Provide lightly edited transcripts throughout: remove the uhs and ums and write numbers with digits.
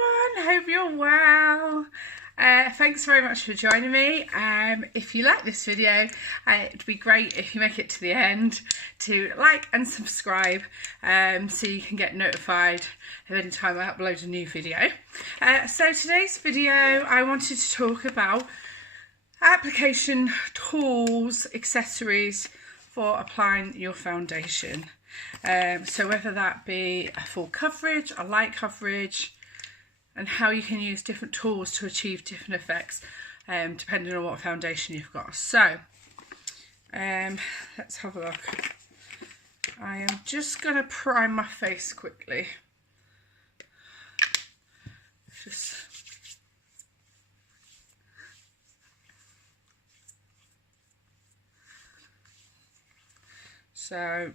everyone, hope you're well. Thanks very much for joining me. If you like this video, it'd be great if you make it to the end to like and subscribe so you can get notified of any time I upload a new video. So today's video I wanted to talk about application tools, accessories for applying your foundation. So whether that be a full coverage, a light coverage, and how you can use different tools to achieve different effects depending on what foundation you've got. So let's have a look. I am just going to prime my face quickly.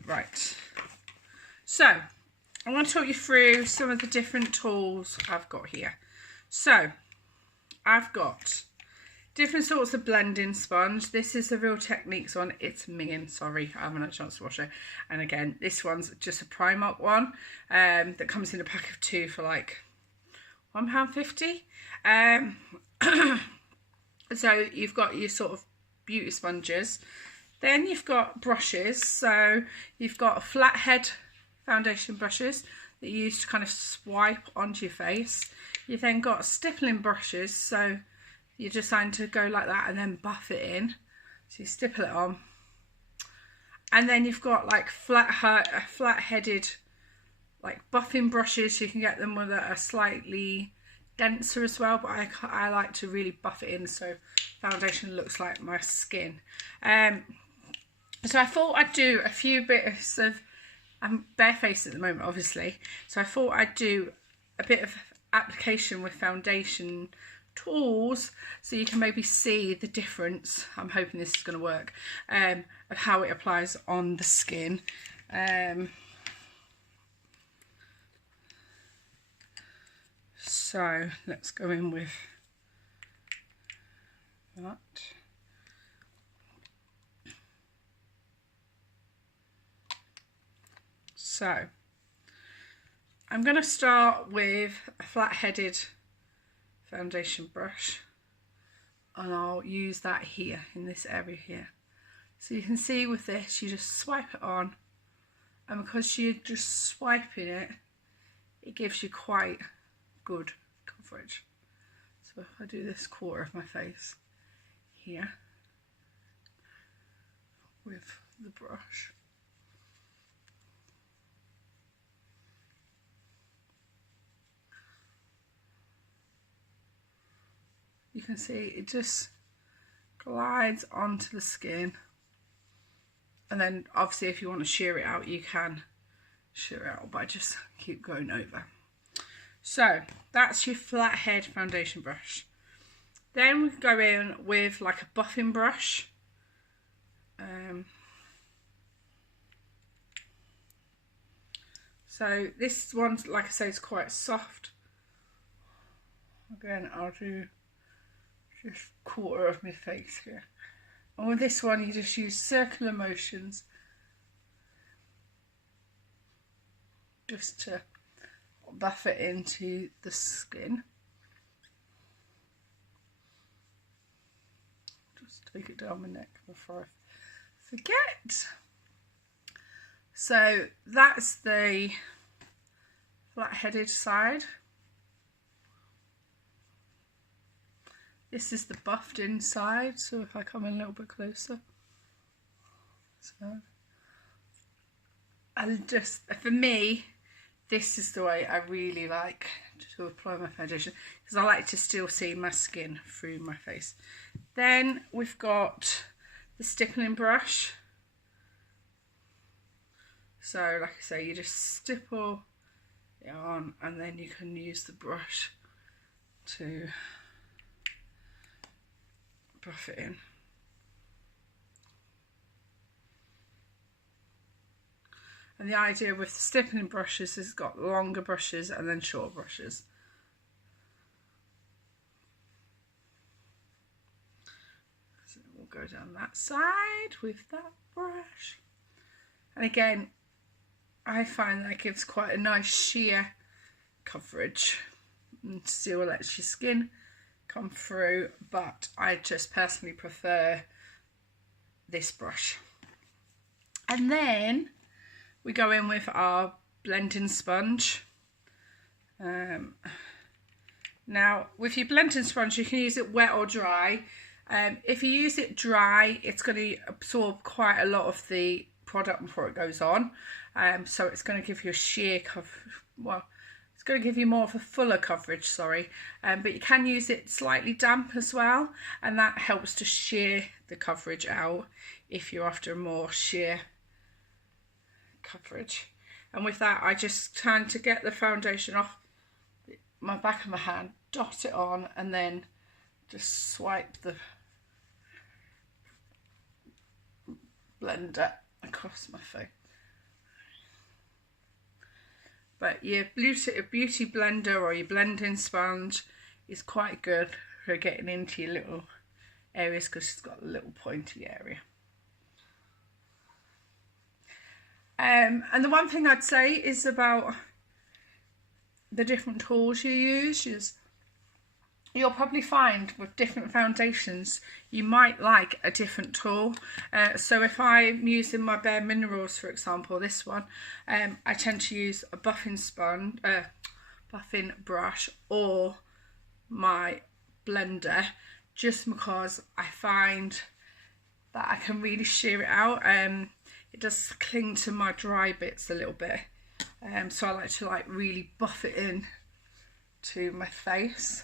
Right. So I want to talk you through some of the different tools I've got here. So I've got different sorts of blending sponge. This is the Real Techniques one. It's minging, sorry, I haven't had a chance to wash it. And again, this one's just a Primark one that comes in a pack of 2 for like £1.50. So you've got your sort of beauty sponges. Then you've got brushes. So you've got flathead foundation brushes that you use to kind of swipe onto your face. You've then got stippling brushes, so you're designed to go like that and then buff it in. So you stipple it on. And then you've got like flat-headed like buffing brushes. You can get them with a slightly denser as well, but I like to really buff it in so foundation looks like my skin. So I thought I'd do a few bits of, I'm barefaced at the moment obviously, so I thought I'd do a bit of application with foundation tools so you can maybe see the difference. I'm hoping this is going to work, of how it applies on the skin. So let's go in with that. So I'm going to start with a flat-headed foundation brush, and I'll use that here in this area here. So you can see with this you just swipe it on, and because you're just swiping it, it gives you quite good coverage. So if I do this quarter of my face here with the brush, you can see it just glides onto the skin, and then obviously if you want to shear it out you can shear it out, but I just keep going over. So that's your flathead foundation brush. Then we go in with like a buffing brush. So this one's, like I say, is quite soft. Again, I'll do just quarter of my face here. And with this one you just use circular motions just to buff it into the skin. Just take it down my neck before I forget. So that's the flat-headed side. This is the buffed inside, so if I come in a little bit closer. So, and just, for me, this is the way I really like to apply my foundation, because I like to still see my skin through my face. Then we've got the stippling brush. So like I say, you just stipple it on, and then you can use the brush to buff it in. And the idea with the stippling brushes is it's got longer brushes and then short brushes. So we'll go down that side with that brush. And again, I find that gives quite a nice sheer coverage and still lets your skin come through, but I just personally prefer this brush. And then we go in with our blending sponge. Now with your blending sponge, you can use it wet or dry. If you use it dry, it's going to absorb quite a lot of the product before it goes on, so it's going to give you a sheer cover. Well, it's going to give you more of a fuller coverage, sorry, but you can use it slightly damp as well, and that helps to sheer the coverage out if you're after a more sheer coverage. And with that, I just tend to get the foundation off my back of my hand, dot it on, and then just swipe the blender across my face. But your beauty blender or your blending sponge is quite good for getting into your little areas, because it's got a little pointy area. And the one thing I'd say is about the different tools you use is you'll probably find with different foundations you might like a different tool. So if I'm using my Bare Minerals, for example, this one, I tend to use a buffing sponge, buffing brush, or my blender, just because I find that I can really shear it out. It does cling to my dry bits a little bit, so I like to really buff it in to my face.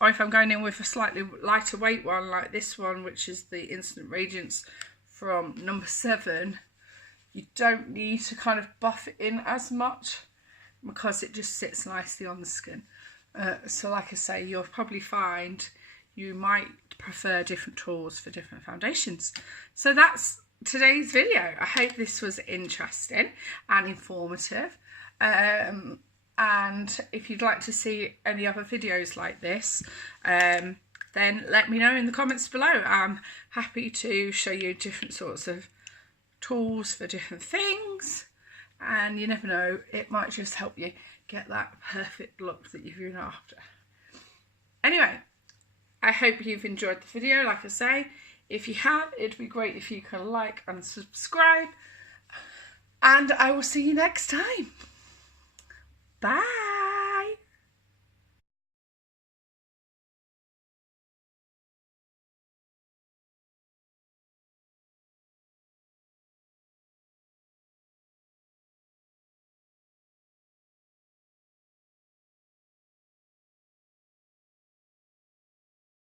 Or if I'm going in with a slightly lighter weight one, like this one, which is the Instant Radiance from number 7, you don't need to kind of buff it in as much, because it just sits nicely on the skin. So like I say, you'll probably find you might prefer different tools for different foundations. So that's today's video. I hope this was interesting and informative. And if you'd like to see any other videos like this, then let me know in the comments below. I'm happy to show you different sorts of tools for different things, and you never know, it might just help you get that perfect look that you've been after. Anyway, I hope you've enjoyed the video. Like I say, if you have, it'd be great if you could like and subscribe, and I will see you next time. Bye.